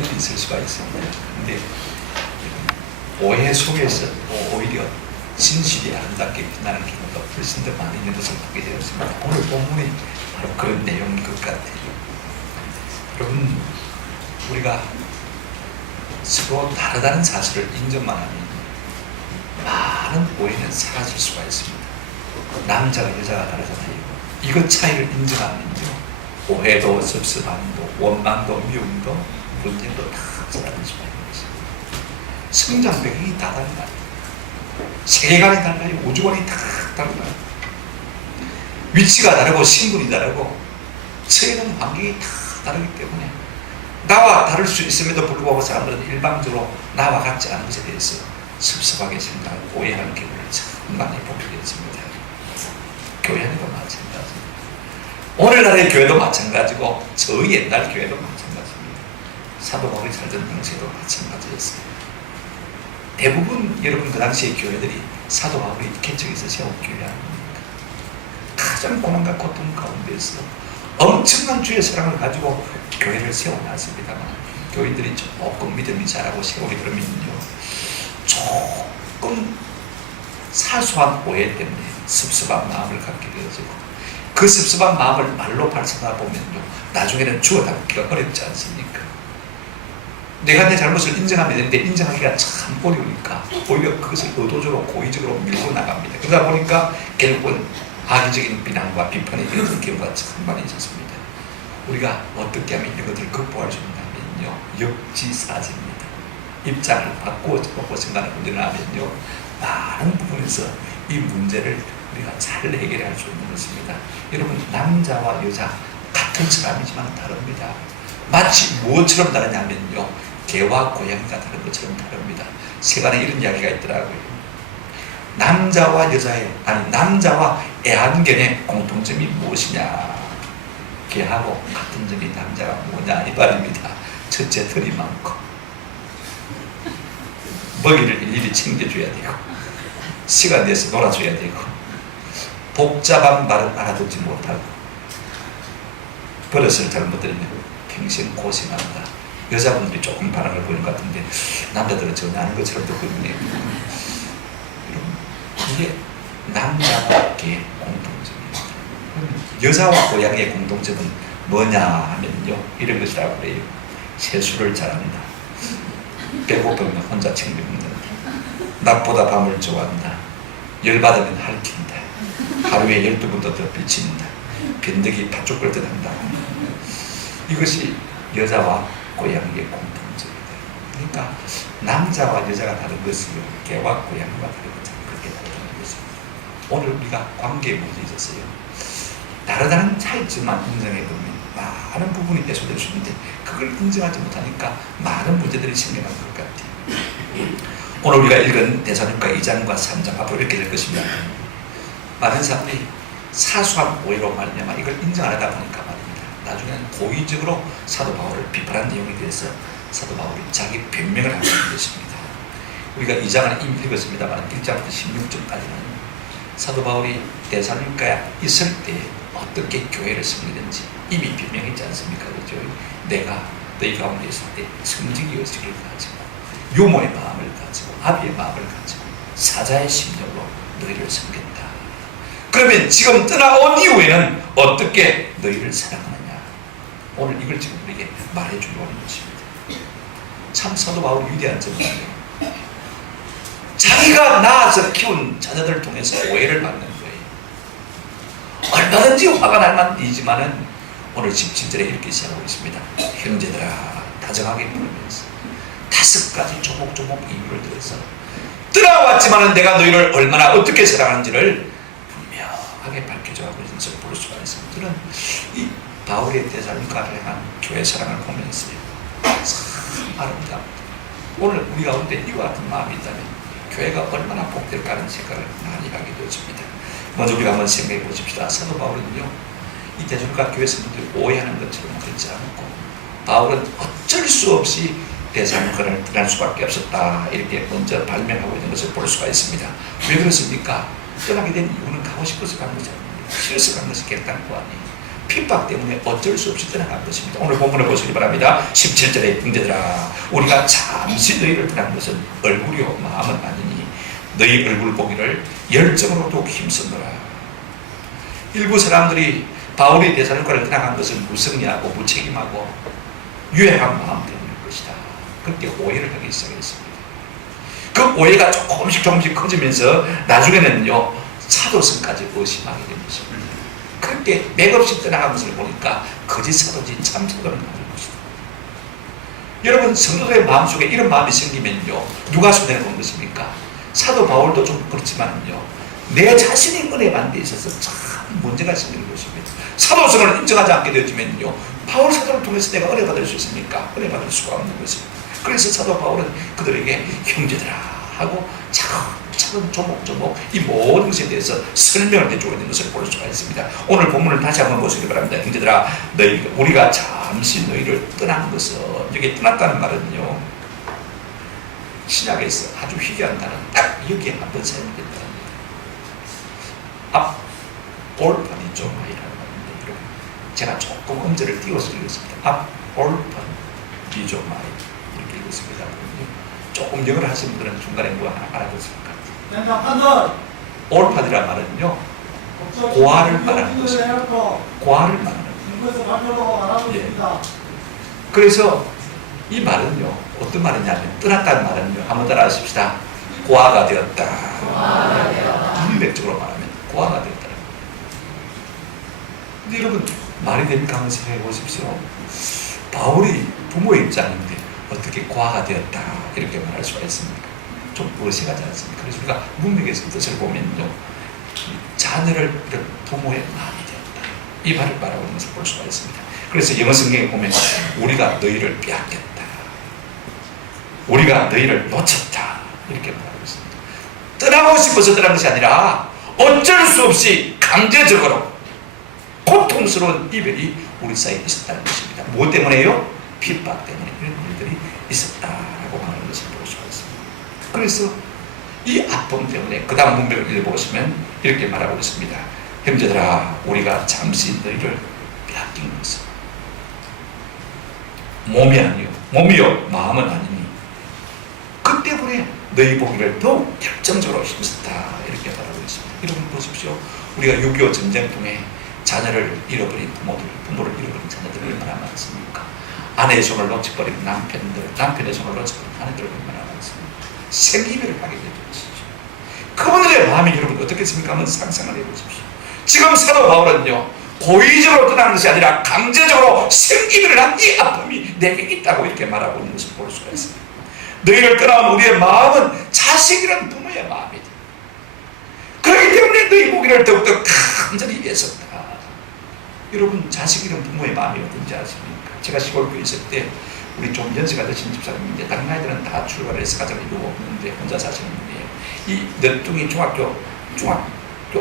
오해는 있을 수가 있습니다. 근데 오해 속에서 오히려 진실이 아름답게 빛나는 경우가 훨씬 더 많이 있는 것을 보게 되었습니다. 오늘 본문이 바로 그런 내용인 것 같아요. 여러분, 우리가 서로 다르다는 사실을 인정만 하면 많은 오해는 사라질 수가 있습니다. 남자가 여자가 다르잖아요. 이것 차이를 인정하면요, 오해도 섭섭함도 원망도 미움도 문제도 다 사라질 수가 있는 것입니다. 성장 배경이 다 달라요. 세계관이 달라요. 우주관이 다 달라요. 위치가 다르고 신분이 다르고 처해 있는 환경이 다 다르기 때문에 나와 다를 수 있음에도 불구하고 사람들은 일방적으로 나와 같지 않은 것에 대해서 섭섭하게 생각하고 오해하는 경우를 참 많이 보게 되었습니다. 교회 안에도 마찬가지입니다. 오늘날의 교회도 마찬가지고 저희 옛날 교회도 마찬가지입니다. 사도 바울이 살던 당시에도 마찬가지였어요. 대부분 여러분 그 당시의 교회들이 사도 바울이 개척해서 세운 교회 아닙니까? 가장 고난과 고통 가운데서 엄청난 주의 사랑을 가지고 교회를 세워놨습니다만 교인들이 조금 믿음이 자라고 세월이 그러면요, 조금 사소한 오해 때문에 섭섭한 마음을 갖게 되어지고 그 섭섭한 마음을 말로 발산하다 보면요, 나중에는 주워 담기가 어렵지 않습니까? 내가 내 잘못을 인정하면 되는데 인정하기가 참 어려우니까 오히려 그것을 의도적으로 고의적으로 밀고 나갑니다. 그러다 보니까 결국은 악의적인 비난과 비판이 이어지는 경우가 참 많이 있었습니다. 우리가 어떻게 하면 이것을 극복할 수 있냐면요, 역지사지입니다. 입장을 바꾸어 생각하는 문제를 하면요, 많은 부분에서 이 문제를 우리가 잘 해결할 수 있는 것입니다. 여러분, 남자와 여자 같은 사람이지만 다릅니다. 마치 무엇처럼 다르냐면요, 개와 고양이가 다른 것처럼 다릅니다. 세간에 이런 이야기가 있더라고요. 남자와 애완견의 공통점이 무엇이냐? 개하고 같은 점이 남자가 뭐냐 이 말입니다. 첫째, 털이 많고 먹이를 일일이 챙겨줘야 되고 시간 내서 놀아줘야 되고 복잡한 말은 알아듣지 못하고 버릇을 잘못 들으면 평생 고생한다. 여자분들이 조금 반응을 보이는 것 같은데 남자들은 전혀 아닌 것처럼 듣거든요. 이게 남자와 개의 공통점입니다. 여자와 고양이의 공통점은 뭐냐 하면요, 이런 것이라고 그래요. 세수를 잘한다. 배고프면 혼자 챙겨 먹는다. 낮보다 밤을 좋아한다. 열받으면 핥힌다. 하루에 12번도 더 비친다. 변덕이 팥죽 끓듯 한다. 이것이 여자와 고양이의 공통점이다. 그러니까 남자와 여자가 다른 것이요, 개와 고양이가 다른 것은 그렇게 다르다는 것입니다. 오늘 우리가 관계에 문제 있었어요. 다르다는 차이점만 인정해보면 많은 부분이 해소될 수 있는데 그걸 인정하지 못하니까 많은 문제들이 생겨난 것 같아요. 오늘 우리가 읽은 데살로니가 2장과 3장 앞으로 이렇게 될 것입니다. 많은 사람들이 사소한 오해로 말미암아 이걸 인정 안 하다 보니까 말입니다, 나중에는 고의적으로 사도 바울을 비판한 내용에 대해서 사도 바울이 자기 변명을 하고 있는 것입니다. 우리가 2장을 이미 읽었습니다만 1장부터 16절까지는 사도 바울이 데살로니가에 있을 때 어떻게 교회를 섬기는지 이미 변명했지 않습니까? 그렇죠? 내가 너희 가운데 있을 때 성직의 의식을 가지고 유모의 마음을 가지고 아비의 마음을 가지고 사자의 심령으로 너희를 섬겼다. 그러면 지금 떠나온 이후에는 어떻게 너희를 사랑하느냐? 오늘 이걸 지금 우리에게 말해주려고 하는 것입니다. 참 사도 바울이 위대한 점이에요. 자기가 낳아서 키운 자녀들을 통해서 오해를 받는 거예요. 얼마든지 화가 날 만이지만은 오늘 17절에 이렇게 시작하고 있습니다. 형제들아, 다정하게 부르면서 5가지 조목조목 이유를 들어서 떠나왔지만은 내가 너희를 얼마나 어떻게 사랑하는지를 분명하게 밝혀줘가고 있는 것을 볼 수가 있습니다. 저는 이 바울의 데살로니가를 향한 교회 사랑을 보면서요, 참 아름답다. 오늘 우리 가운데 이와 같은 마음이 있다면 교회가 얼마나 복될까 하는 생각을 많이 하게 되었습니다. 먼저 우리가 한번 생각해 보십시다. 사도 바울은요, 이 데살로니가 교회 성도들이 오해하는 것처럼 그렇지 않고 바울은 어쩔 수 없이 데살로니가를 떠날 수밖에 없었다, 이렇게 먼저 발명하고 있는 것을 볼 수가 있습니다. 왜 그렇습니까? 떠나게 된 이유는 가고 싶어서 간 것이 아닙니다. 싫어서 간 것이 결단코 아니에요. 핍박 때문에 어쩔 수 없이 떠나간 것입니다. 오늘 본문을 보시기 바랍니다. 17절에 형제들아 우리가 잠시 너희를 떠난 것은 얼굴이요 마음은 아니니 너희 얼굴 보기를 열정으로 더욱 힘쓰노라. 일부 사람들이 바울이 데살로니가를 떠나간 것은 무성리하고 무책임하고 유해한 마음 때문일 것이다. 그렇게 오해를 하기 시작했습니다. 그 오해가 조금씩 커지면서 나중에는요 사도성까지 의심하게 된 것입니다. 그렇게 맥없이 떠나간 것을 보니까 거짓 사도지 참 사도는 아닌 것이다. 여러분 성도들의 마음속에 이런 마음이 생기면요 누가 손해를 본 것입니까? 사도 바울도 좀 그렇지만요 내 자신이 은혜 받는 데 있어서 참 문제가 생기는 것입니다. 사도성을 인정하지 않게 되어지면요 바울 사도를 통해서 내가 은혜 받을 수 있습니까? 은혜 받을 수가 없는 것입니다. 그래서 사도 바울은 그들에게 형제들아 하고 차근 조목조목 이 모든 것에 대해서 설명을 해주고 있는 것을 볼 수가 있습니다. 오늘 본문을 다시 한번 보시기 바랍니다. 형제들아 우리가 잠시 너희를 떠난 것은 여기 떠났다는 말은요 신약에서 아주 희귀한 단어 딱 여기에 한번 사용됐다는 말입니다. 올파니조마이라는 말인데 여러분 제가 조금 음절을 띄워서 읽었습니다. 올파니조마이 이렇게 읽었습니다. 조금 영어를 하시는 분들은 중간에 뭐 하나 알아듣을 것 같아요. 올파디란 말은요 고아를 말하는 것입니다. 고아를 말하는 것입니다. 예. 그래서 이 말은요 어떤 말이냐면 떠났다는 말은요 한번 따라 하십시다. 고아가 되었다. 문맥적으로 말하면 고아가 되었다. 근데 여러분 말이 됩니까? 한번 생각해 보십시오. 바울이 부모의 입장인데 어떻게 고아가 되었다 이렇게 말할 수가 있습니까? 좀 어색하지 않습니까? 그래서 우리가 문맥에서 뜻을 보면요 자녀를 잃은 부모의 마음이 되었다 이 말을 말하고 있는 것을 볼 수가 있습니다. 그래서 영어 성경에 보면 우리가 너희를 빼앗겼다 우리가 너희를 놓쳤다 이렇게 말하고 있습니다. 떠나고 싶어서 떠난 것이 아니라 어쩔 수 없이 강제적으로 고통스러운 이별이 우리 사이에 있었다는 것입니다. 무엇 때문에요? 핍박 때문에 이런 일들이 있었다라고 하는 것을 볼 수가 있습니다. 그래서 이 아픔 때문에 그 다음 문맥을 읽어보시면 이렇게 말하고 있습니다. 형제들아 우리가 잠시 너희를 빼앗긴 것은 몸이 아니요 몸이요 마음은 아니니 그 때문에 너희 보기를 더욱 결정적으로 힘썼다 이렇게 말하고 있습니다. 여러분 보십시오. 우리가 6.25 전쟁 통해 자녀를 잃어버린 부모를 잃어버린 자녀들이 얼마나 많습니까? 아내의 손을 놓쳐버린 남편들, 남편의 손을 놓쳐버린 아내들 얼마나 많습니까? 생이별을 하게 되죠. 그분들의 마음이 여러분 어떻겠습니까? 한번 상상을 해보십시오. 지금 사도 바울은요 고의적으로 떠나는 것이 아니라 강제적으로 생이별을 한 이 아픔이 내게 있다고 이렇게 말하고 있는 것을 볼 수가 있습니다. 너희를 떠나온 우리의 마음은 자식이란 부모의 마음이다. 그렇기 때문에 너희 보기를 더욱더 간절히 애썼다. 여러분 자식이란 부모의 마음이 어떤지 아십니까? 제가 시골교회 있을 때 우리 좀 연세가 드신 집사님인데 다른 아이들은 다 출가를 해서 가정을 이루고 없는데 혼자 사시는 분이에요. 이 늦둥이 중학교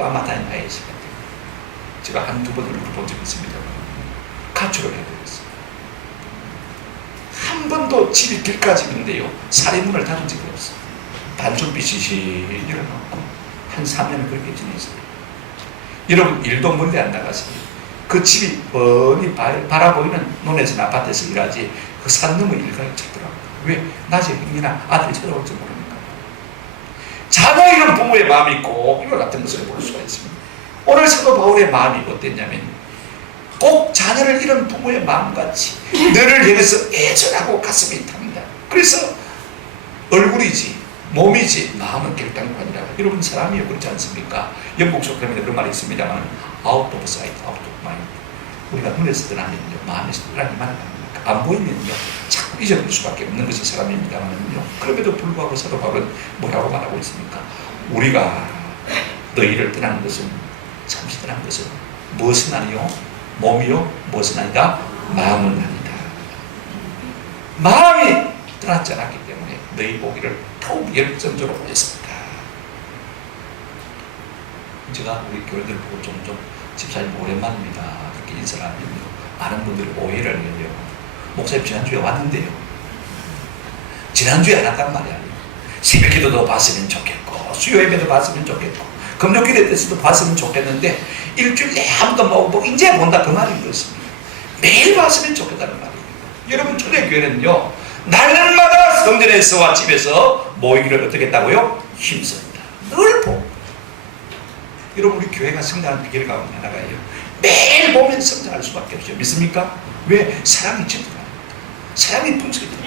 아마 다닌 아이 있을 것 같아요. 제가 한두 번 얼굴 본 적이 있습니다. 가출을 해버렸어요. 한 번도 집이 길까지 있는데요 살인문을 닫은 적이 없어요. 반쪽빛이 일어나고 한 3년을 그렇게 지냈어요. 여러분 일도 멀리 안 나갔어요. 그 집이 뻔히 바라보이는 논에서나 아파트에서 일하지 그 산 넘어 일가를 찾더라고요. 왜? 낮에 형이나 아들이 찾아올지 모르니까. 자녀 잃은 부모의 마음이 꼭 이와 같은 것을 볼 수가 있습니다. 오늘 사도 바울의 마음이 어땠냐면 꼭 자녀를 잃은 부모의 마음같이 너를 향해서 애절하고 가슴이 탑니다. 그래서 얼굴이지 몸이지 마음은 결단권이라. 여러분 사람이 그렇지 않습니까? 영국 속담에 그런 말이 있습니다만 out of sight, out of mind. 우리가 눈에서 떠나면요 마음에서 떠나니 말합니다. 안 보이면요 자꾸 잊어버릴 수밖에 없는 것이 사람입니다만요 그럼에도 불구하고 사도 바울은 뭐라고 말하고 있습니까? 우리가 너희를 떠나는 것은 잠시 떠난 것은 무엇은 아니요 몸이요 무엇은 아니다 마음은 아니다. 마음이 떠났지 않았기 때문에 너희 보기를 더욱 열정적으로 했습니다. 제가 우리 교회들 보고 종종 집사님 오랜만입니다 그렇게 인사를 하면요 많은 분들이 오해를 해요. 목사님 지난주에 왔는데요 지난주에 안 왔단 말이 아니에요. 새벽 기도도 봤으면 좋겠고 수요 예배도 봤으면 좋겠고 금요일에 때서도 봤으면 좋겠는데 일주일 내에 한 번도 못 보고 이제 본다 그 말인 것입니다. 매일 봤으면 좋겠다는 말이에요. 여러분 초대교회는요 날마다 성전에서와 집에서 모이기를 어떻게 했다고요? 힘씁니다. 늘 보고. 여러분 우리 교회가 성장하는 비결 가운데 하나가요. 매일 보면 성장할 수밖에 없어요. 믿습니까? 왜? 사랑이 짙어갑니다. 사랑이 풍성해져요.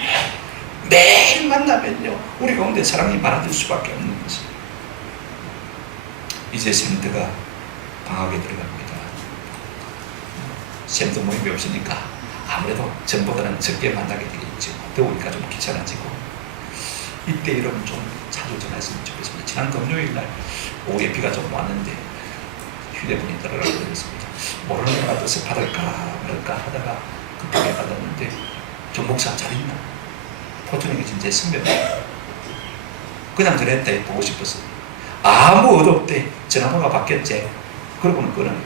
매일 만나면요 우리 가운데 사랑이 많아질 수밖에 없는 것입니다. 이제 샘드가 방학에 들어갑니다. 샘드 모임이 없으니까 아무래도 전보다는 적게 만나게 되겠죠. 더우니까 좀 귀찮아지고. 이때 여러분 좀 자주 전화했으면 좋겠습니다. 지난 금요일날 오후에 비가 좀 왔는데 휴대폰이 떨어져 버렸습니다. 모르는 거가 뜻을 받을까 말까 하다가 급하게 받았는데 저 목사 잘 있나? 포천에 계신 제 선배입니다. 그냥 전화했다 보고 싶었어요. 아무 의도 없대. 전화번호가 바뀌었지. 그러고는 끊어요.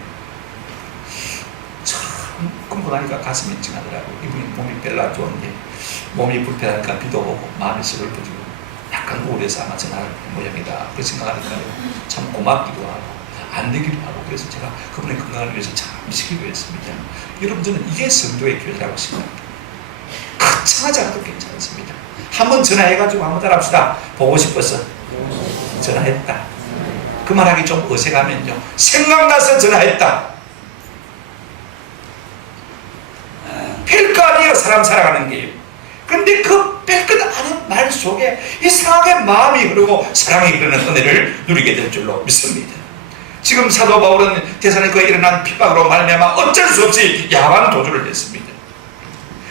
참 끊고 나니까 가슴이 찡하더라고. 이분이 몸이 별로 안 좋은데 몸이 불편하니까 비도 오고 마음이 슬퍼지고 약간 우울해서 아마 전화할 모양이다 그 생각하니까요 참 고맙기도 하고 안 되기도 하고 그래서 제가 그분의 건강을 위해서 참 시키기로 했습니다. 여러분 저는 이게 성도의 교회라고 생각합니다. 거창하지 않아도 괜찮습니다. 한번 전화해가지고 한번 따라합시다. 보고 싶어서 전화했다. 그 말하기 좀 어색하면요 생각나서 전화했다. 별거 아니에요 사람 살아가는 게요. 근데 그 별것 아닌 말 속에 이상하게 마음이 흐르고 사랑이 흐르는 은혜를 누리게 될 줄로 믿습니다. 지금 사도 바울은 데살로니가에 일어난 핍박으로 말미암아 어쩔 수 없이 야반 도주를 했습니다.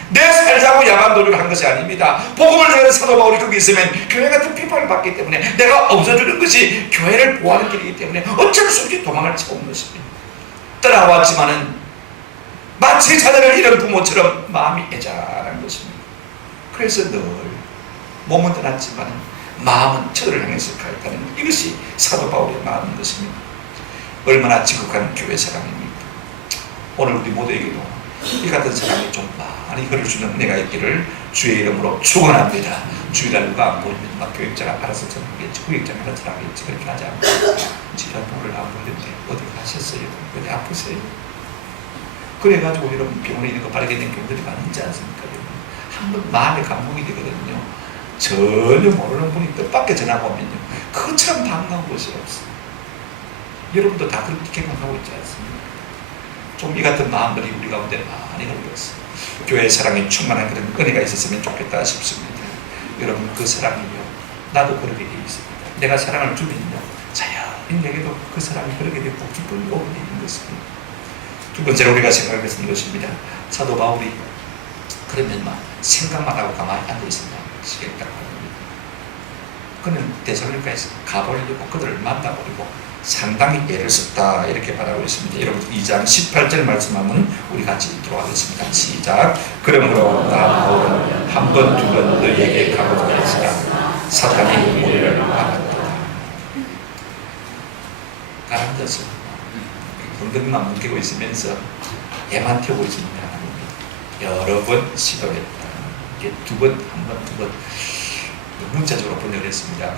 내 살자고 야반 도주를 한 것이 아닙니다. 복음을 전하는 사도 바울이 거기 있으면 교회 같은 핍박을 받기 때문에 내가 없어주는 것이 교회를 보호하는 길이기 때문에 어쩔 수 없이 도망을 쳐온 것입니다. 떠나왔지만은 마치 자녀를 잃은 부모처럼 마음이 애잔한 것입니다. 그래서 늘 몸은 떠났지만 마음은 저를 향해서 가 있다는 이것이 사도 바울의 마음인 것입니다. 얼마나 지극한 교회 사랑입니까? 오늘 우리 모두에게도 이 같은 사랑이 좀 많이 흐를 수 있는 은혜가 있기를 주의 이름으로 축원합니다. 주일날 누가 안 보이면 막 교육자가 알아서 전하겠지, 구역자가 알아서 전하겠지. 그렇게 하지 않고 지난번을 안 보는데 어디 가셨어요? 어디 아프세요? 그래가지고 여러분 병원에 있는 거 바르게 된 경우들이 많이 있지 않습니까? 한번 마음에 감동이 되거든요. 전혀 모르는 분이 뜻밖의 전화가 오면요 그처럼 반가운 것이 없어요. 여러분도 다 그렇게 경험하고 있지 않습니까? 좀 이 같은 마음들이 우리 가운데 많이 흘렀어요. 교회 사랑에 충만한 그런 은혜가 있었으면 좋겠다 싶습니다. 여러분 그 사랑이요 나도 그렇게 돼 있습니다. 내가 사랑을 주면요 자연인에게도 그 사랑이 그렇게 되고 기쁨이 오게 되는 것입니다. 두 번째로 우리가 생각할 것은 이것입니다. 사도 바울이 그러면 막 생각만 하고 가만히 앉아있으면 시겠다고 합니다. 그는 데살로니가에서 가보려고 그들을 만나보려고 상당히 애를 썼다 이렇게 말하고 있습니다. 여러분 2장 18절 말씀하면 우리 같이 읽도록 하겠습니다. 시작. 그러므로 나 바울은 한 번 두 번 너희에게 가고자 했으나 사탄이 우리를 막았다. 가라앉아서 엉덩이만 묶이고 있으면서 애만 태우고 있습니다. 여러 번 시도했다. 이게 두 번, 한 번, 두 번 문자적으로 번역을 했습니다만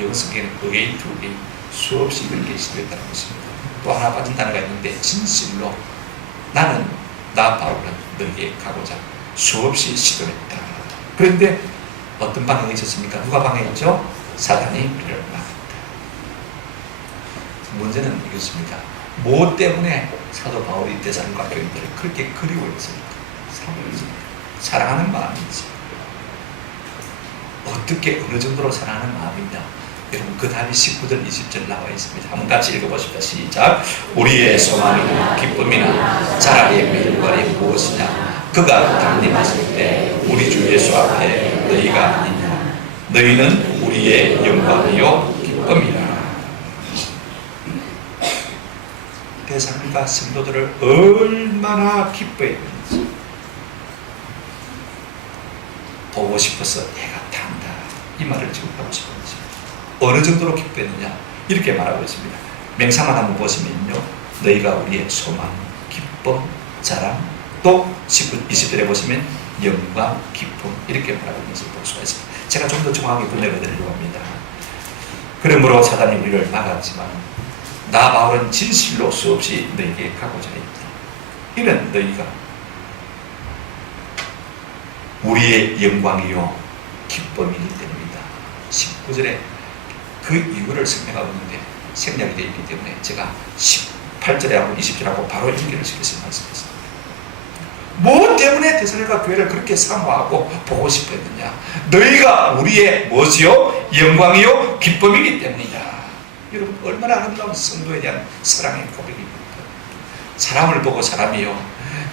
영어 성경에는 again, to again 수없이 그렇게 시도했다는 것입니다. 또 하나 빠진 단어가 있는데 진실로 나는 나 바울은 너에게 가고자 수없이 시도했다. 그런데 어떤 방향이 있었습니까? 누가 방해했죠? 사단이 우리를 막았다. 문제는 이것입니다. 무엇 때문에 사도 바울이 데살로니가 교인들을 그렇게 그리워했습니까? 사랑하는 마음이지. 어떻게 어느 정도로 사랑하는 마음이냐? 여러분 그 다음에 19절 20절 나와 있습니다. 한번 같이 읽어보십시다. 시작. 우리의 소망이나 기쁨이나 자랑의 메일거리 무엇이냐? 그가 강림하실 때 우리 주 예수 앞에 너희가 아니냐? 너희는 우리의 영광이요 기쁨이라. 데살로니가 성도들을 얼마나 기뻐했는지 보고 싶어서 애가 탄다. 이 말을 지금 하고 싶은지 어느 정도로 기뻐했느냐 이렇게 말하고 있습니다. 맹상만 한번 보시면요 너희가 우리의 소망, 기쁨, 자랑 또 20절에 보시면 영광, 기쁨 이렇게 말하고 있는 것을 볼 수가 있습니다. 제가 좀 더 정확하게 분석해 드리려고 합니다. 그러므로 사단이 우리를 막았지만 나 바울은 진실로 수없이 너에게 가고자 했다. 이는 너희가 우리의 영광이요 기쁨이기 때문이다. 19절에 그 이유를 설명하고 있는데 생략이 되어 있기 때문에 제가 18절하고 20절하고 바로 연결을 시켜서 말씀했습니다. 무엇 때문에 데살로니가 교회를 그렇게 사모하고 보고 싶어 했느냐? 너희가 우리의 무엇이요? 영광이요 기쁨이기 때문이다. 여러분 얼마나 아름다운 성도에 대한 사랑의 고백입니까? 사람을 보고 사람이요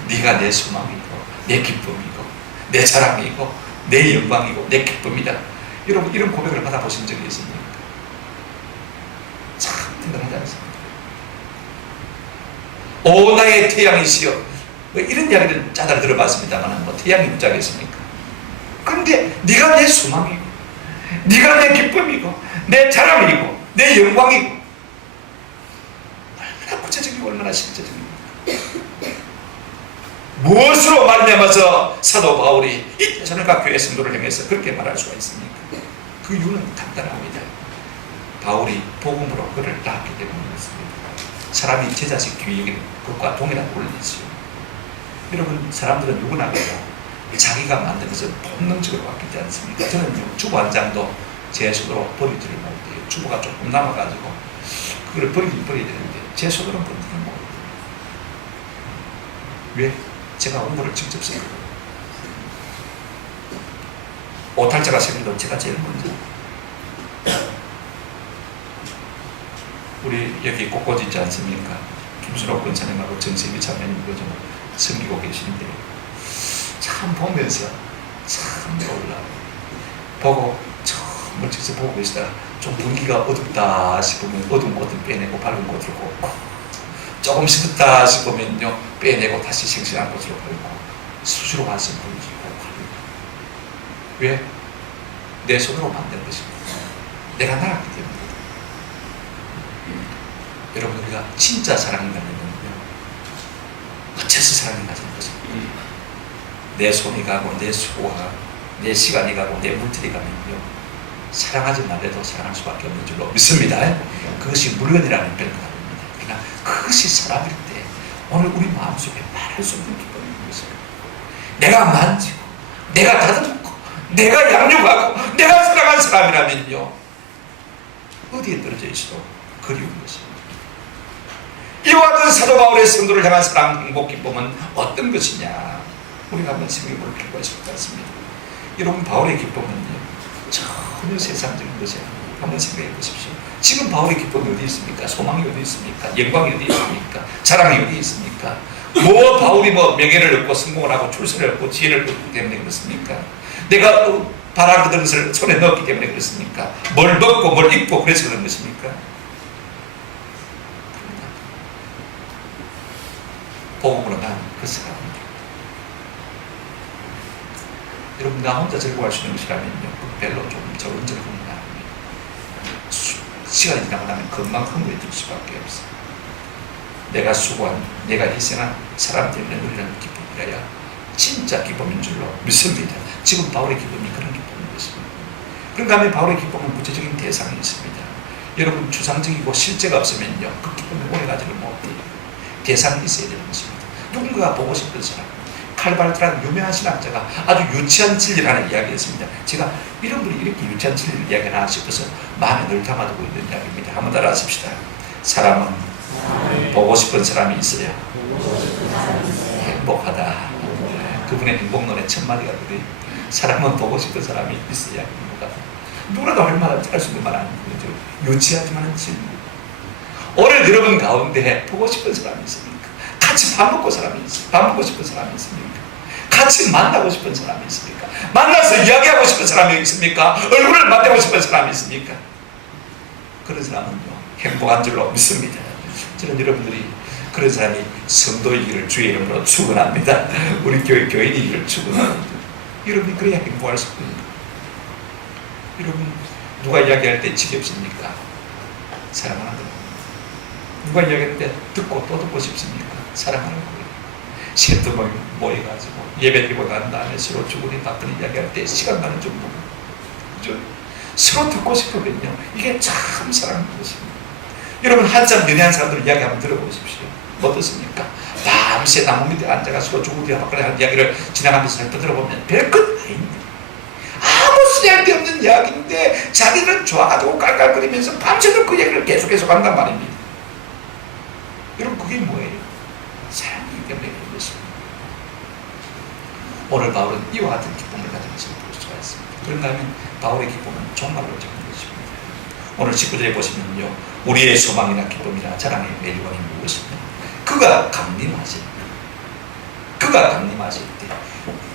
네가 내 소망이고 내 기쁨이고 내 자랑이고 내 영광이고 내 기쁨이다. 여러분 이런 고백을 받아보신 적이 있습니까? 참 대단하지 않습니까? 오 나의 태양이시여, 이런 이야기를 짜다 들어봤습니다만 뭐 태양이 무작겠습니까? 그런데 네가 내 소망이고 네가 내 기쁨이고 내 자랑이고 내 영광이고, 얼마나 구체적이고 얼마나 실제적입니까? 무엇으로 말미암아서 사도 바울이 이 데살로니가 교회 성도를 향해서 그렇게 말할 수가 있습니까? 그 이유는 간단합니다. 바울이 복음으로 그를 낳았기 때문이었습니다. 사람이 제 자식 귀에 여기는 것과 동일한 원리지요. 여러분 사람들은 누구나 자기가 만든 것을 본능적으로 바뀌지 않습니까? 저는 주부 한 장도 제 손으로 버리지를 못해요. 주부가 조금 남아가지고 그걸 버리긴 버려야 되는데 제 손으로는 버리지를 못해요. 왜? 제가 원고를 직접 써요. 오탈자가 생겨도 제가 제일 먼저. 우리 여기 곳곳 있지 않습니까? 김순옥 권사님하고 정세기 자매님도 좀 섬기고 계시는데 참 보면서 참 놀라워. 보고 처음 멀찍서 보고 계시다가 좀 분위기가 어둡다 싶으면 어두운 꽃을 빼내고 밝은 꽃으로 꽂고, 조금 식었다 싶으면요 빼내고 다시 생생한 꽃으로 걸고 수시로 말씀 보여주고 걸고. 왜? 내 손으로 만든 것입니다. 내가 낳았기 때문에. 여러분 우리가 진짜 사랑을 갖는 건요 어째서 사랑을 가지는 것입니까? 내 손이 가고 내 수고가 가고 내 시간이 가고 내 물질이 가면요 사랑하지 말래도 사랑할 수밖에 없는 줄로 믿습니다. 그것이 물건이라는 별거입니다. 그러나 그것이 사람일 때 오늘 우리 마음속에 말할 수 없는 기쁨이 있는 것입니다. 내가 만지고 내가 다듬고 내가 양육하고 내가 사랑한 사람이라면요 어디에 떨어져 있어도 그리운 것입니다. 이와 같은 사도 바울의 성도를 향한 사랑, 행복, 기쁨은 어떤 것이냐? 우리가 한번 생각해 볼 필요가 있을 것 같습니다. 여러분 바울의 기쁨은요 전혀 세상적인 것이 아닙니다. 한번 생각해 보십시오. 지금 바울의 기쁨이 어디 있습니까? 소망이 어디 있습니까? 영광이 어디 있습니까? 자랑이 어디 있습니까? 바울이 명예를 얻고 성공을 하고 출세를 얻고 지혜를 얻기 때문에 그렇습니까? 내가 바라는 것을 손에 넣었기 때문에 그렇습니까? 뭘 먹고 뭘 입고 그래서 그런 것입니까? 복음으로 난 그 사람입니다. 여러분 나 혼자 즐거워할 수 있는 것이라면요 별로 좀 적은 즐거움이 나옵니다. 시간이 지나고 나면 금방 흥분해질 수밖에 없어요. 내가 수고한, 내가 희생한 사람 때문에 누리는 기쁨이라야 진짜 기쁨인 줄로 믿습니다. 지금 바울의 기쁨이 그런 기쁨인 것입니다. 그런가 하면 바울의 기쁨은 구체적인 대상이 있습니다. 여러분 추상적이고 실제가 없으면요 그 기쁨이 오래가지를 못해요. 대상이 있어야 되는 것입니다. 누군가가 보고 싶은 사람, 칼바르트라는 유명한 신학자가 아주 유치한 진리를 하는 이야기였습니다. 제가 이런 분이 이렇게 유치한 진리를 이야기하나 싶어서 마음에 늘 담아두고 있는 이야기입니다. 한번 따라 하십시다. 사람은 보고 싶은 사람이 있어야 행복하다. 그분의 행복론의 첫 마디가 그래요. 사람은 보고 싶은 사람이 있어야 행복하다. 누구라도 할 만한 할 수 있는 말 아닙니다. 유치하지만은 진리. 오늘 여러분 가운데 보고 싶은 사람이 있습니까? 같이 밥 먹고 사람이 있습니까? 밥 먹고 싶은 사람이 있습니까? 같이 만나고 싶은 사람이 있습니까? 만나서 이야기하고 싶은 사람이 있습니까? 얼굴을 만나고 싶은 사람이 있습니까? 그런 사람은요 행복한 줄로 믿습니다. 저는 여러분들이 그런 사람이 성도이기를 주의 이름으로 축원합니다. 우리 교회 교인이기를 축원합니다. 여러분이 그래야 행복할 수 있습니다. 여러분 누가 이야기할 때 지겹습니까? 사랑하는 것. 누가 이야기할 때 듣고 또 듣고 싶습니까? 사랑하는 거예요. 셋도 모여가지고 예배드리고 난 다음에 서로 주거니 받거니 이야기할 때 시간 가는 줄 모르고 서로 듣고 싶으면요 이게 참 사랑하는 것입니다. 여러분 한참 연애한 사람들 이야기 한번 들어보십시오. 어떻습니까? 밤새 나무 밑에 앉아가지고 조국이 막걸리 하는 이야기를 지나가면서 들어보면 별것 아닌데, 아무 쓸데없는 이야기인데 자기는 좋아가지고 깔깔거리면서 밤새도록 그 얘기를 계속해서 한단 말입니다. 여러분 그게 뭐예요? 사랑이기 때문에 그런 것입니다. 오늘 바울은 이와 같은 기쁨을 가진 것을 볼 수가 있습니다. 그런가 하면 바울의 기쁨은 종말로 적은 것입니다. 오늘 19절에 보시면요, 우리의 소망이나 기쁨이나 자랑의 매력이 무엇입니까? 그가 강림하실 때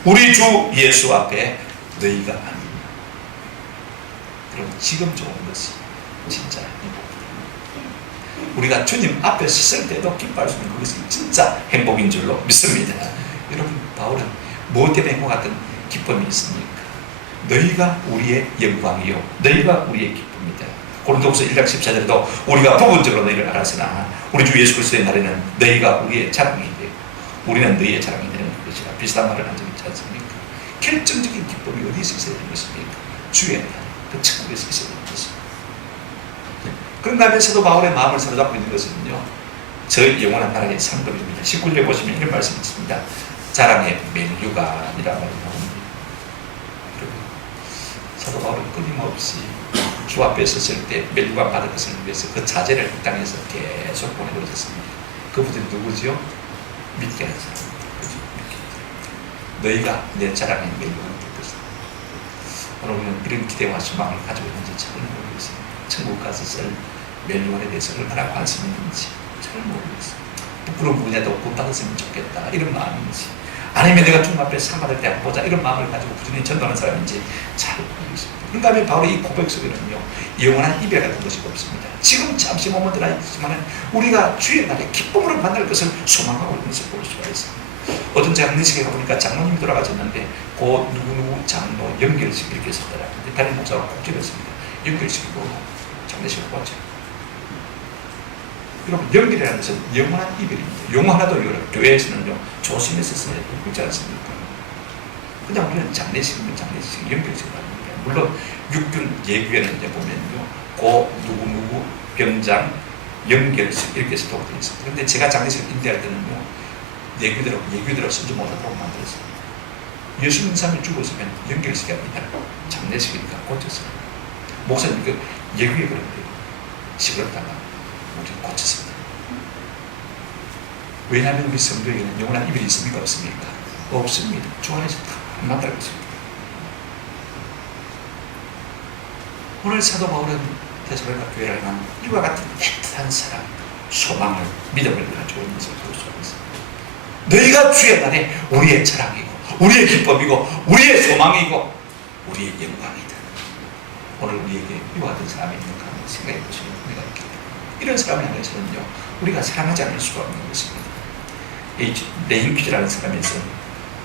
우리 주 예수 앞에 너희가 아니냐. 그럼 지금 좋은 것이 진짜 행복이다. 우리가 주님 앞에 섰을 때도 기뻐할 수 있는 그것이 진짜 행복인 줄로 믿습니다. 여러분 바울은 무엇 때문에 행복했던 기쁨이 있습니까? 너희가 우리의 영광이요 너희가 우리의 기쁨이다. 고린도후서 1장 14절에도 우리가 부분적으로 너희를 알았으나 우리 주 예수 그리스도의 날에는 너희가 우리의 자랑이 되고 우리는 너희의 자랑이 되는 것이라. 비슷한 말을 한 적이 있지 않습니까? 결정적인 기쁨이 어디서 있어야 되는 것입니까? 주의 날, 그 천국에서 있어야 되는 것입니다. 그런가 하면 사도 바울의 마음을 사로잡고 있는 것은요, 저 영원한 나라의 상급입니다. 19절에 보시면 이런 말씀이 있습니다. 자랑의 멜류관이라는 말이 나옵니다. 사도 바울은 끊임없이 주 앞에 섰을 때 멜류관 받은 것을 위해서 그 자제를 이 땅에서 계속 보내고 있었습니다. 그분들이 누구지요? 믿게 하는 사람. 너희가 내 자랑의 멜류관이 될 것이다. 오늘 우리는 이런 기대와 소망을 가지고 있는지 잘 모르겠습니다. 천국 가서 쓸 멜류관에 대해서 얼마나 관심이 있는지 잘 모르겠습니다. 부끄러운 부분이라도 못 받았으면 좋겠다 이런 마음인지, 아니면 내가 주님 앞에 상 받을 때 보자 이런 마음을 가지고 꾸준히 전도하는 사람인지 잘 모르겠습니다. 그런가 하면 바로 이 고백 속에는요, 영원한 이별 같은 것이 없습니다. 지금 잠시 머뭇거려 있지만 우리가 주의 날에 기쁨으로 만날 것을 소망하고 있는 것을 볼 수가 있습니다. 어떤 장례식에 가보니까 장로님이 돌아가셨는데 그 누구누구 장로 연결식 이렇게 썼더라고요. 다른 목사가 꼭 집었습니다. 연결식이고 장례식을 보죠. 여러분 연결이라는 것은 영원한 이별입니다. 용어 하나도 어려워요. 교회에서는요 조심해서 써야 되지 않습니까? 그냥 우리는 장례식이면 장례식, 연결식을 합니다. 물론 육균 예규에는 이제 보면요 고 누구누구 병장 연결식 이렇게 써도 되어 있습니다. 그런데 제가 장례식을 인대할 때는요 예규대로 쓰지 못하도록 만들었어요. 예수님 삶이 죽었으면 연결식이 아니라 장례식이니까 고쳤어요. 목사님 그 예규에 그런데 시끄럽다가 우리 고쳤습니다. 왜냐하면 우리 성도에게는 영원한 이별이 있습니까? 없습니까? 없습니다. 주 안에서 다 만날 것입니다. 오늘 사도 바울은 데살로니가 교회를 향한 이와 같은 애틋한 사랑, 소망을, 믿음을 가지고 있는 것을 볼 수가 있습니다. 너희가 주의 날에 우리의 자랑이고 우리의 기쁨이고 우리의 소망이고 우리의 영광이다. 오늘 우리에게 이와 같은 사람이 있는가 하는 생각해 보시면 우리가 있기 때문에 이런 사람을 향해서는요 우리가 사랑하지 않을 수가 없는 것입니다. 이 레인퀴즈라는 사람에서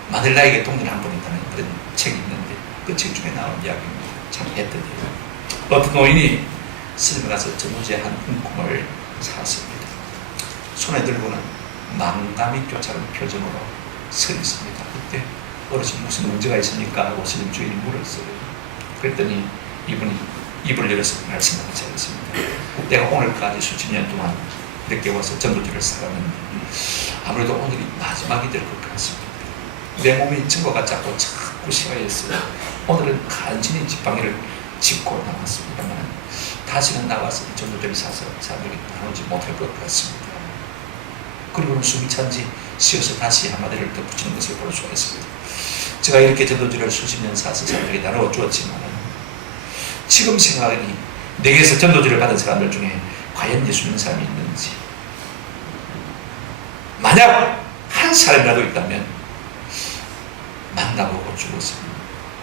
마닐라에게 동전 한 번 있다는 그런 책이 있는데 그 책 중에 나온 이야기입니다. 참 애틋해요. 어떤 노인이 스님에 가서 전우제 한 은콩을 샀습니다. 손에 들고는 망감이 쫓아오는 표정으로 서 있습니다. 그때 어르신 무슨 문제가 있습니까? 하고 스님 주인이 물었어요. 그랬더니 이분이 입을 열어서 말씀하지 않습니다. 내가 오늘까지 수십 년 동안 이렇게 와서 전도지를 살았는데 아무래도 오늘이 마지막이 될 것 같습니다. 내 몸이 증거가 자꾸 자꾸 시가했어요. 오늘은 간신히 지팡이를 짚고 나왔습니다만 다시는 나와서 전도지를 사서 사람들에게 나누지 못할 것 같습니다. 그리고는 숨이 찬지 쉬어서 다시 한마디를 덧붙이는 것을 볼 수가 있습니다. 제가 이렇게 전도지를 수십 년 사서 사람들에게 나누어 주었지만 지금 생각하니 내게서 전도지를 받은 사람들 중에 과연 예수 믿는 사람이 있는지, 만약 한 사람이라도 있다면 만나보고 죽었으면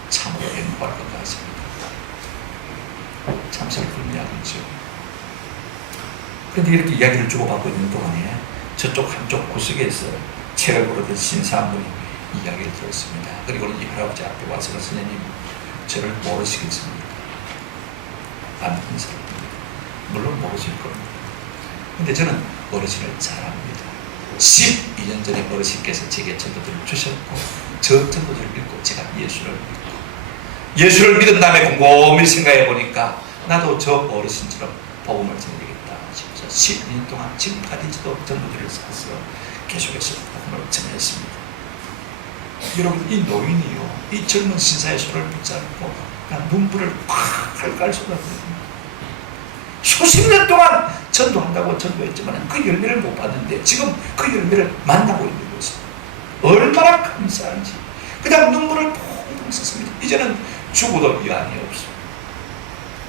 참으로 행복할 것 같습니다. 참 슬픈 이야기죠. 그런데 이렇게 이야기를 주고받고 있는 동안에 저쪽 한쪽 구석에서 책을 고르던 신사 한 분이 이야기를 들었습니다. 그리고 이 할아버지 앞에 와서 선생님 저를 모르시겠습니까? 안 인사합니다. 물론 모르실 겁니다. 근데 저는 어르신을 잘 압니다. 12년 전에 어르신께서 제게 전도들을 주셨고 저 전도들을 믿고 제가 예수를 믿은 다음에 곰곰이 생각해 보니까 나도 저 어르신처럼 복음을 전해야겠다 싶어서 12년 동안 지금까지도 전도지를 써서 계속해서 복음을 전했습니다. 여러분, 이 노인이요, 이 젊은 신사의 손을 붙잡고 그냥 눈물을 콸콸 쏟았거든요. 수십 년 동안 전도한다고 전도했지만 그 열매를 못 봤는데 지금 그 열매를 만나고 있는 것입니다. 얼마나 감사한지. 그냥 눈물을 펑펑 썼습니다. 이제는 죽어도 여한이 없어.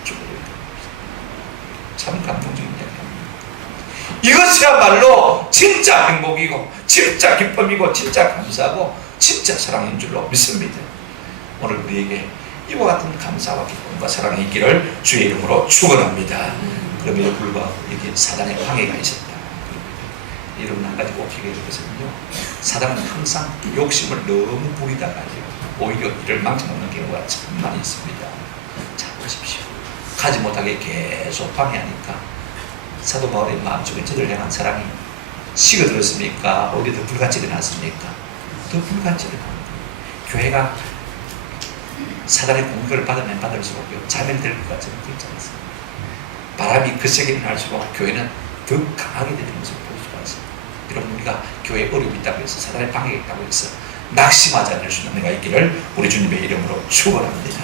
죽어도 여한이 없어. 참 감동적인 이야기입니다. 이것이야말로 진짜 행복이고 진짜 기쁨이고 진짜 감사하고 진짜 사랑인 줄로 믿습니다. 오늘 우리에게 이와 같은 감사와 기쁨과 사랑이 있기를 주의 이름으로 축원합니다. 그럼에도 불구하고 여기에 사단의 방해가 있었다. 이런 한 가지 꼭 기억해야 될 것은요, 사단은 항상 욕심을 너무 부리다가요 오히려 이를 망쳐놓는 경우가 참 많이 있습니다. 자, 보십시오. 가지 못하게 계속 방해하니까 사도 바울의 마음속에 저를 향한 사랑이 식어들었습니까? 오히려 더 불같이 일어났습니까? 더 불같이 일어납니다. 교회가 사단의 공격을 받으면 받을수록요 자멸될 것 같지는 그렇지 않습니다. 바람이 거세게 일어날수록 교회는 더 강하게 되는 것을 볼 수가 있습니다. 여러분, 우리가 교회에 어려움이 있다고 해서 사단의 방해가 있다고 해서 낙심하지 않을 수 있는 은혜가 있기를 우리 주님의 이름으로 축원합니다.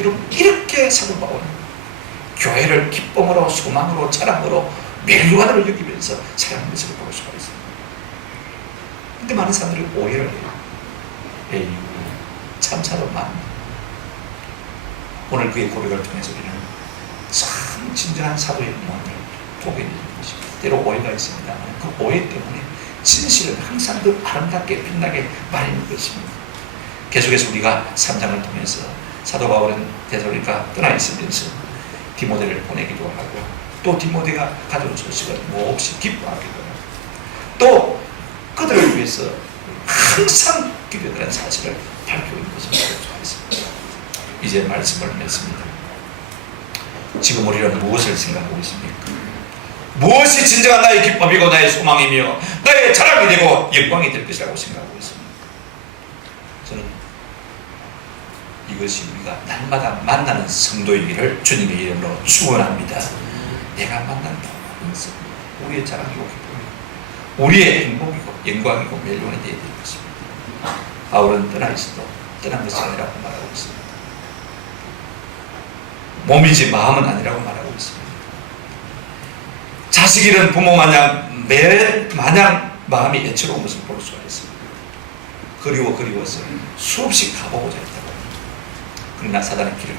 여러분, 이렇게 사도 바울은 교회를 기쁨으로 소망으로 자랑으로 멸류관으로 여기면서 사랑하는 것을 볼 수가 있습니다. 근데 많은 사람들이 오해를 해요. 에이, 참 사도 많네. 오늘 그의 고백을 통해서 우리는 참 진정한 사도의 모습을 보게 되는 것입니다. 때로 오해가 있습니다만 그 오해 때문에 진실은 항상 더 아름답게 빛나게 말하는 것입니다. 계속해서 우리가 3장을 통해서 사도 바울은 데살로니가 떠나 있으면서 디모데를 보내기도 하고 또 디모데가 가져온 소식을 몹시 기뻐하기도 하고 또 그들을 위해서 항상 기도하는 사실을 밝히는 것을 볼 수가 있습니다. 이제 말씀을 맺습니다. 지금 우리는 무엇을 생각하고 있습니까? 무엇이 진정한 나의 기쁨이고 나의 소망이며 나의 자랑이 되고 영광이 될 것이라고 생각하고 있습니다. 저는 이것이 우리가 날마다 만나는 성도이기를 주님의 이름으로 축원합니다. 내가 만난 모든 성도, 우리의 자랑이고 기쁨이고 우리의 행복이고 영광이고 멸류관이 되어야 될 것입니다. 바울은 떠나 있어도 떠난 것이 아니라고 말하고 있습니다. 몸이지 마음은 아니라고 말하고 있습니다. 자식 잃은 부모 마냥 마음이 애처로운 것을 볼 수가 있습니다. 그리워서 수없이 가보고자 했다고 합니다. 그러나 사단의 길을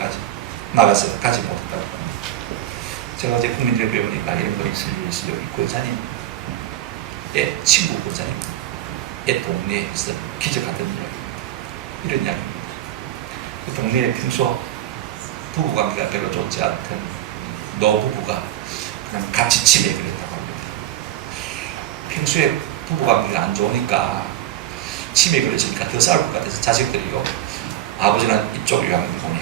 막아서 가지 못했다고 합니다. 제가 어제 국민들을 배우니까 이런 거 있어요. 여기 권사님의 친구 권사님의 동네에서 기적하던 이야기입니다. 이런 이야기입니다. 그 동네에 평소 부부관계가 별로 좋지 않던 노부부가 그냥 같이 치매를 했다고 합니다. 평소에 부부관계가 안 좋으니까 치매 걸렸으니까 더 싸울 것 같아서 자식들이요, 아버지는 이쪽 요양병원에 보내,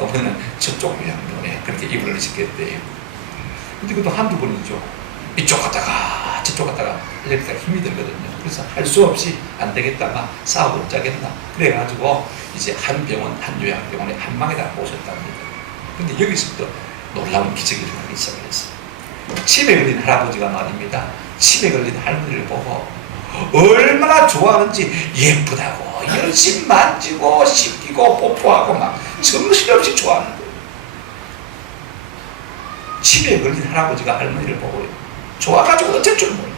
어머니는 저쪽 요양병원에 보내, 그렇게 입을 시켰대요. 근데 그것도 한두 번이죠. 이쪽 갔다가 저쪽 갔다가 이러니까 힘이 들거든요. 그래서 할 수 없이 안 되겠다, 막 싸우고 못 자겠나, 그래가지고 이제 한 병원, 한 요양병원에 한 방에다 모셨답니다. 근데 여기서부터 놀라운 기적이 일어나기 시작했어요. 치매 걸린 할아버지가 말입니다. 치매 걸린 할머니를 보고 얼마나 좋아하는지 예쁘다고 열심히 만지고 씻기고 뽀뽀하고 막 정신없이 좋아하는 거예요. 치매에 걸린 할아버지가 할머니를 보고 좋아가지고 어쩔 줄 몰라요.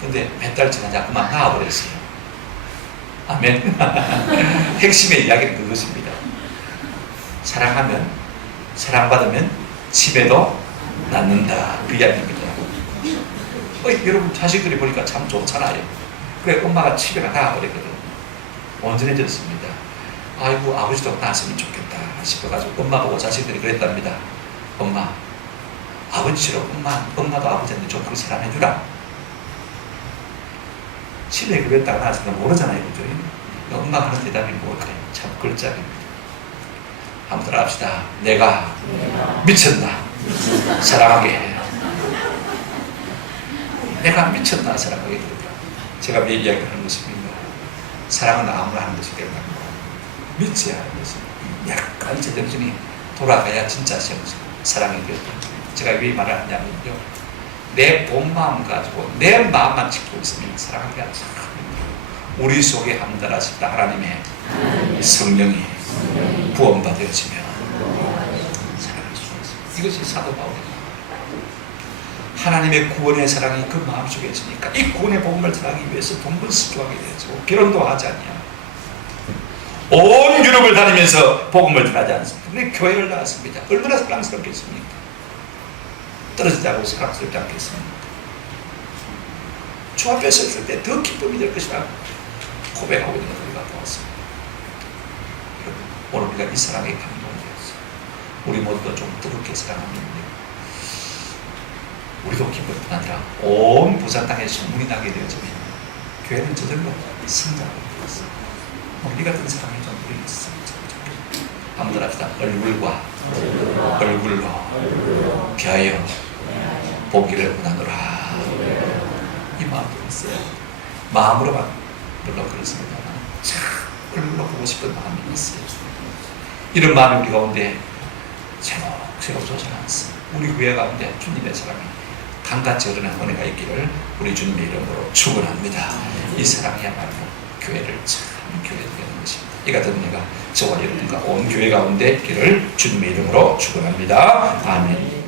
근데 몇 달 지나자 그만 나와버렸어요. 아멘. 핵심의 이야기는 그것입니다. 사랑하면, 사랑받으면 치매도 낫는다, 그 이야기입니다. 여러분 자식들이 보니까 참 좋잖아요. 그래 엄마가 치매가 나와버렸거든요. 온전해졌습니다. 아이고 아버지도 나았으면 좋겠다 싶어가지고 엄마 보고 자식들이 그랬답니다. 엄마, 아버지처럼 엄마도 아버지한테 좀 그렇게 사랑해주라. 치매 그랬다가 나왔으니까 모르잖아요, 그죠? 엄마가 하는 대답이 뭘까요? 참 걸작입니다. 한번 따라합시다. 내가 미쳤나 사랑하게 해. 내가 미쳤나 사랑하게 되더라. 제가 왜 이야기하는 것입니다. 사랑은 아무나 하는 것이 되는 겁니다. 미쳐야 하는 것입니다. 약간 제정신이 돌아가야 진짜 사랑이 되었다. 제가 왜 말을 하냐면요, 내 본 마음 가지고 내 마음만 지키고 있으면 사랑하기가 참 우리 속에 함달하시다 하나님의 성령이 부원받아지며 사랑할 수 있습니다. 이것이 사도 바울입니다. 하나님의 구원의 사랑이 그 마음속에 있으니까 이 구원의 복음을 전하기 위해서 동분서주하게 되죠. 결혼도 하지 않냐. 온 유럽을 다니면서 복음을 전하지 않습니까? 우리 교회를 나왔습니다. 얼마나 사랑스럽겠습니까? 떨어지자고 사랑스럽지 않겠습니까? 주 앞에 섰을 때 더 기쁨이 될 것이라고 고백하고 있는 것을 우리가 보았습니다. 오늘 우리가 이 사랑에 감동되었어요. 우리 모두도 좀 뜨겁게 사랑합니다. 우리도 기쁨뿐 아니라 온 부산 땅에 소문이 나게 되어지면 교회는 저절로 성장하게 되었어요. 우리 같은 사람이 좀 우리 있으면 좋겠다. 한번 합시다. 얼굴과 얼굴로 비하여 보기를 원하노라. 이 마음도 있어요. 마음으로만 물론 그렇습니다만 참 얼굴로 보고 싶은 마음이 있어요. 이런 마음이 우리 가운데 새록새록 솟아났습니다. 우리 교회 가운데 주님의 사랑이 강같이 흐르는 은혜가 있기를 우리 주님의 이름으로 축원합니다. 이 사랑이야말로 교회를 참 교회되게 하는 것입니다. 이 같은 은혜가 저와 여러분과 온 교회 가운데 있기를 주님의 이름으로 축원합니다. 아멘.